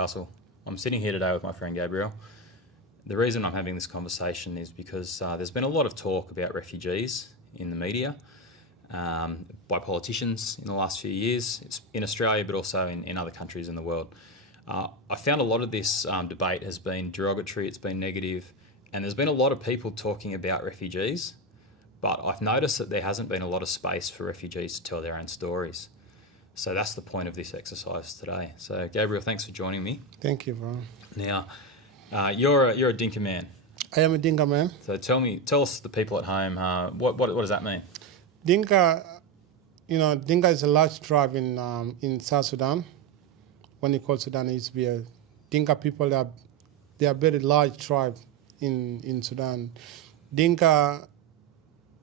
Newcastle. I'm sitting here today with my friend Gabriel. The reason I'm having this conversation is because there's been a lot of talk about refugees in the media by politicians in the last few years, it's in Australia but also in other countries in the world. I found a lot of this debate has been derogatory, it's been negative, and there's been a lot of people talking about refugees, but I've noticed that there hasn't been a lot of space for refugees to tell their own stories. So that's the point of this exercise today. So Gabriel, thanks for joining me. Thank you, bro. Now, you're a Dinka man. I am a Dinka man. So tell us, the people at home, what does that mean? Dinka, Dinka is a large tribe in South Sudan. When you call Sudanese, Dinka people, they are very large tribe in Sudan. Dinka,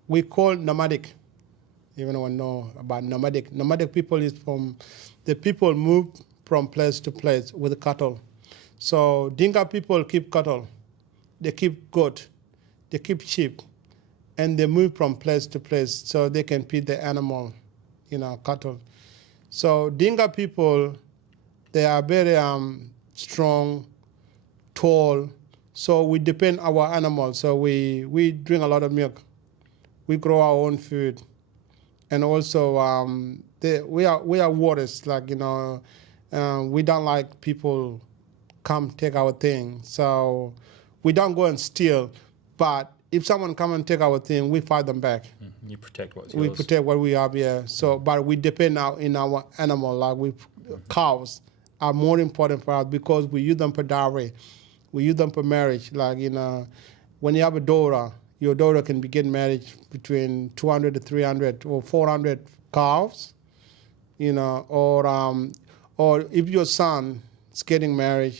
we call nomadic. Even one know about nomadic. Nomadic people is the people move from place to place with cattle. So Dinka people keep cattle, they keep goat, they keep sheep, and they move from place to place so they can feed the animal, cattle. So Dinka people, they are very strong, tall, so we depend on our animals. So we drink a lot of milk. We grow our own food. And also, we are warriors, we don't like people come take our thing. So we don't go and steal, but if someone come and take our thing, we fight them back. You protect what's yours. We protect what we have here. So, but we depend in our animal, cows are more important for us because we use them for dowry. We use them for marriage. When you have a daughter, your daughter can be getting married between 200 to 300 or 400 cows, or if your son is getting married,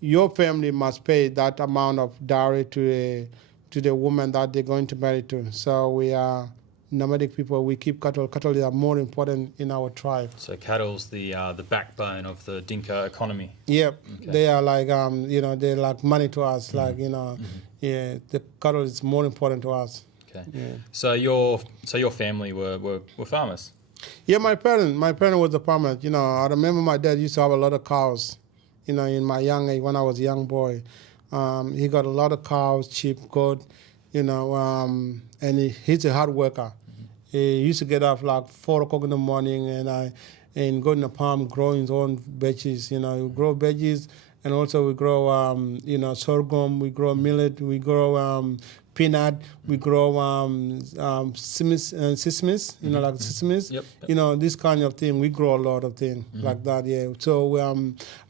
your family must pay that amount of dowry to the woman that they're going to marry to. So we are nomadic people. We keep cattle. Cattle are more important in our tribe. So cattle's the backbone of the Dinka economy. Yep, okay. They are they're like money to us. Yeah, the cattle is more important to us. Okay. Yeah. So your family were farmers. Yeah, my parent was a farmer. I remember my dad used to have a lot of cows. In my young age, when I was a young boy, he got a lot of cows, sheep, goat. And he's a hard worker. He used to get up like 4 o'clock in the morning and go in the farm, grow his own veggies. We grow veggies, and also we grow sorghum, we grow millet, we grow peanut, we grow sesame, like sesames. Yep. This kind of thing. We grow a lot of things like that. Yeah. So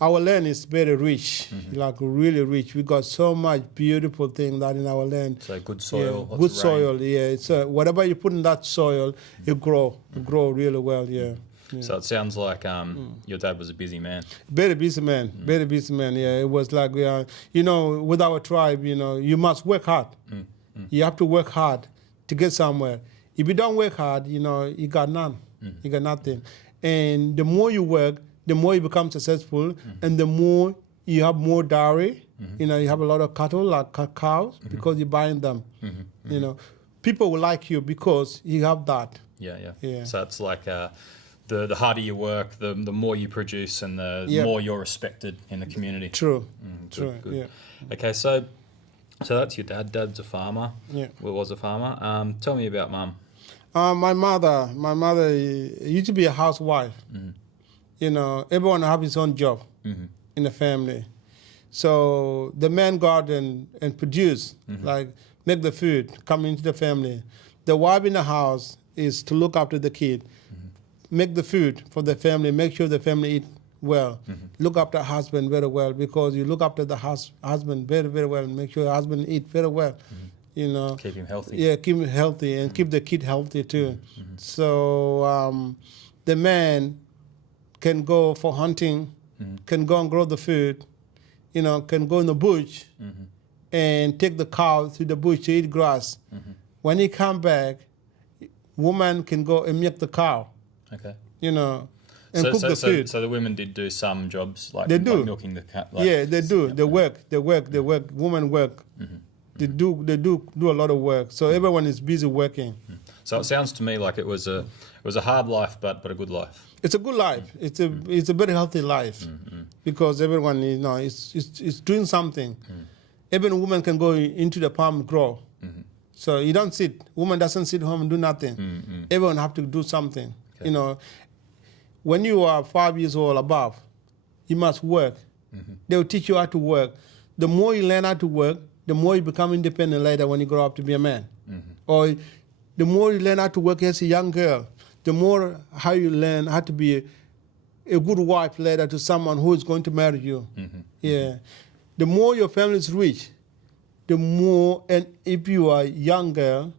our land is very rich, like really rich. We got so much beautiful thing that in our land. So good soil. Yeah, good soil. Yeah. So whatever you put in that soil, it grow really well. Yeah. Yeah. So it sounds like your dad was a busy man. Very busy man, very busy man. Yeah, it was like with our tribe, you must work hard. You have to work hard to get somewhere. If you don't work hard, you got none. You got nothing. And the more you work, the more you become successful, and the more you have more dowry. You have a lot of cattle, like cows, because you're buying them. People will like you because you have that. Yeah. So it's like the harder you work, the more you produce, and the more you're respected in the community. True. Good. Yeah. Okay, so that's your dad. Dad's a farmer. Yeah. Well, was a farmer. Tell me about Mum. My mother used to be a housewife. Everyone have his own job in the family. So the man go out and produce, make the food, come into the family. The wife in the house is to look after the kid. Make the food for the family, make sure the family eat well. Look after the husband very well, because you look after the husband very, very well, and make sure the husband eat very well. Keep him healthy. Yeah, keep him healthy and keep the kid healthy too. So the man can go for hunting, can go and grow the food, can go in the bush and take the cow to the bush to eat grass. When he come back, woman can go and milk the cow. Okay. And cook the food. So the women did do some jobs, like milking the cat. Yeah, they do. They work. Women work. They do a lot of work. So everyone is busy working. So it sounds to me like it was a hard life, but a good life. It's a good life. It's a very healthy life. because everyone, is doing something. Even a woman can go into the farm and grow. So you don't sit. Woman doesn't sit home and do nothing. Everyone have to do something. Okay. When you are 5 years old above, you must work. They will teach you how to work. The more you learn how to work, the more you become independent later when you grow up to be a man. Or the more you learn how to work as a young girl, the more how you learn how to be a good wife later to someone who is going to marry you. Yeah. The more your family is rich, the more, and if you are a young girl,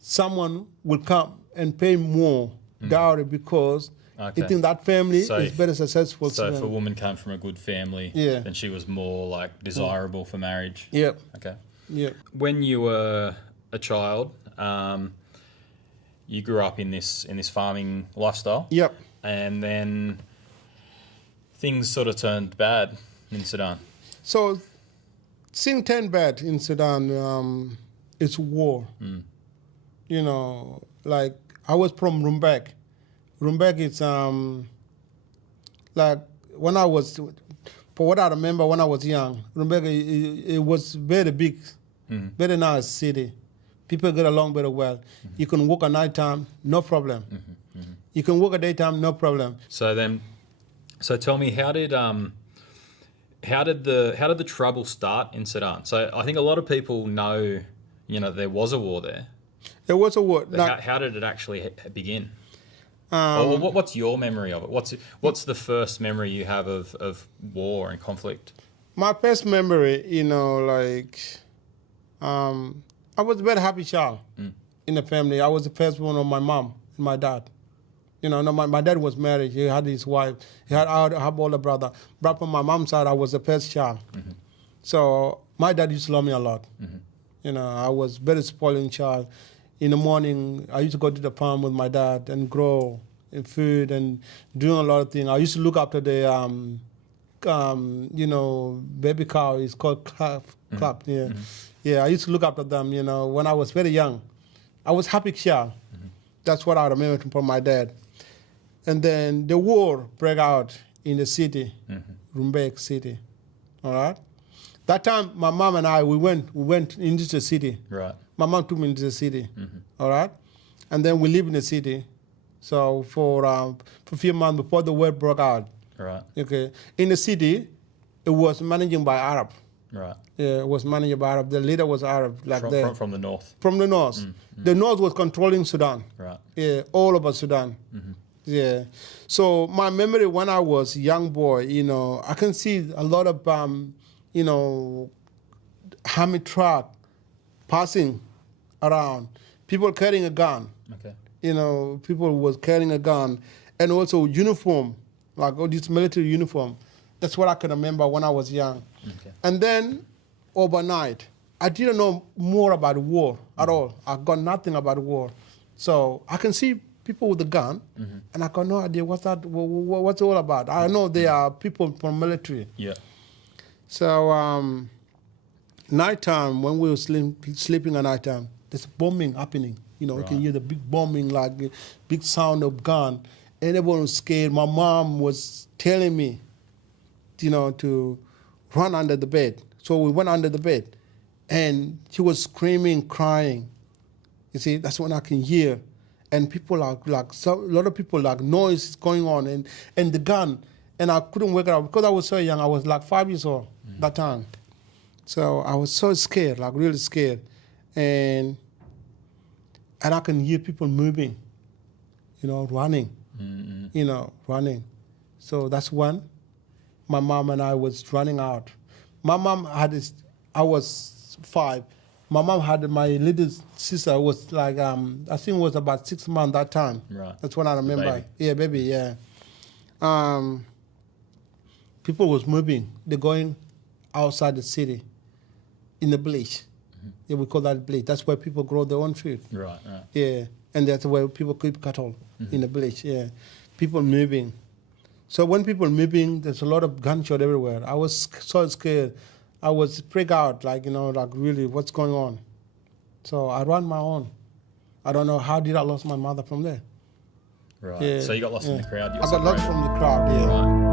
someone will come and pay more dowry because they think that family is better successful. So if a woman came from a good family, then she was more like desirable for marriage. Yep. Okay. Yep. When you were a child, you grew up in this farming lifestyle. Yep. And then things sort of turned bad in Sudan. So things turned bad in Sudan. It's war. Like I was from Rumbek. Rumbek is like when I was, for what I remember when I was young, Rumbek it was very big, very nice city. People get along very well. You can work at night time, no problem. You can work at daytime, no problem. So tell me, how did the trouble start in Sudan? So I think a lot of people know, there was a war there. There was a war. How did it actually begin? Or what's your memory of it? What's the first memory you have of war and conflict? My first memory, I was a very happy child in the family. I was the first one of my mom and my dad. My dad was married. He had his wife. I have older brother. But from my mom's side, I was the first child. So my dad used to love me a lot. I was very spoiling child. In the morning, I used to go to the farm with my dad and grow food and doing a lot of things. I used to look after the, baby cow. It's called calf. Yeah. Yeah, I used to look after them, when I was very young. I was happy child. That's what I remember from my dad. And then the war broke out in the city, Rumbek city. All right? That time, my mom and I, we went into the city. Right. My mom took me into the city. All right? And then we lived in the city. So for a few months before the war broke out. Right. Okay. In the city, it was managed by Arab. Right. Yeah, it was managed by Arab. The leader was Arab, from the north. From the north. The north was controlling Sudan. Right. Yeah, all over Sudan. Yeah. So my memory when I was a young boy, I can see a lot of, army truck passing around. People carrying a gun. Okay. People was carrying a gun, and also uniform, like all this military uniform. That's what I can remember when I was young. Okay. And then overnight, I didn't know more about war at all. I got nothing about war. So I can see people with a gun, and I got no idea what's it all about. I know they are people from military. Yeah. So nighttime, when we were sleeping at nighttime, there's bombing happening. You can hear the big bombing, like big sound of gun, and everyone was scared. My mom was telling me, to run under the bed. So we went under the bed, and she was screaming, crying. You see, that's what I can hear. And people a lot of people noise is going on, and the gun, and I couldn't wake up because I was so young. I was like 5 years old that time. So I was so scared, like really scared. And I can hear people moving, running, running. So that's when my mom and I was running out. My mom I was 5. My mom had my little sister was like, I think it was about 6 months that time. Right. That's what I remember. Baby. Yeah, baby, yeah. People was moving. They're going outside the city in the village. Yeah, we call that village. That's where people grow their own food. Right. Yeah, and that's where people keep cattle in the village. Yeah, people moving. So when people moving, there's a lot of gunshot everywhere. I was so scared. I was freaked out, like really, what's going on? So I ran my own. I don't know how did I lose my mother from there. Right. Yeah. So you got lost in the crowd. I got lost from the crowd. Yeah. Right.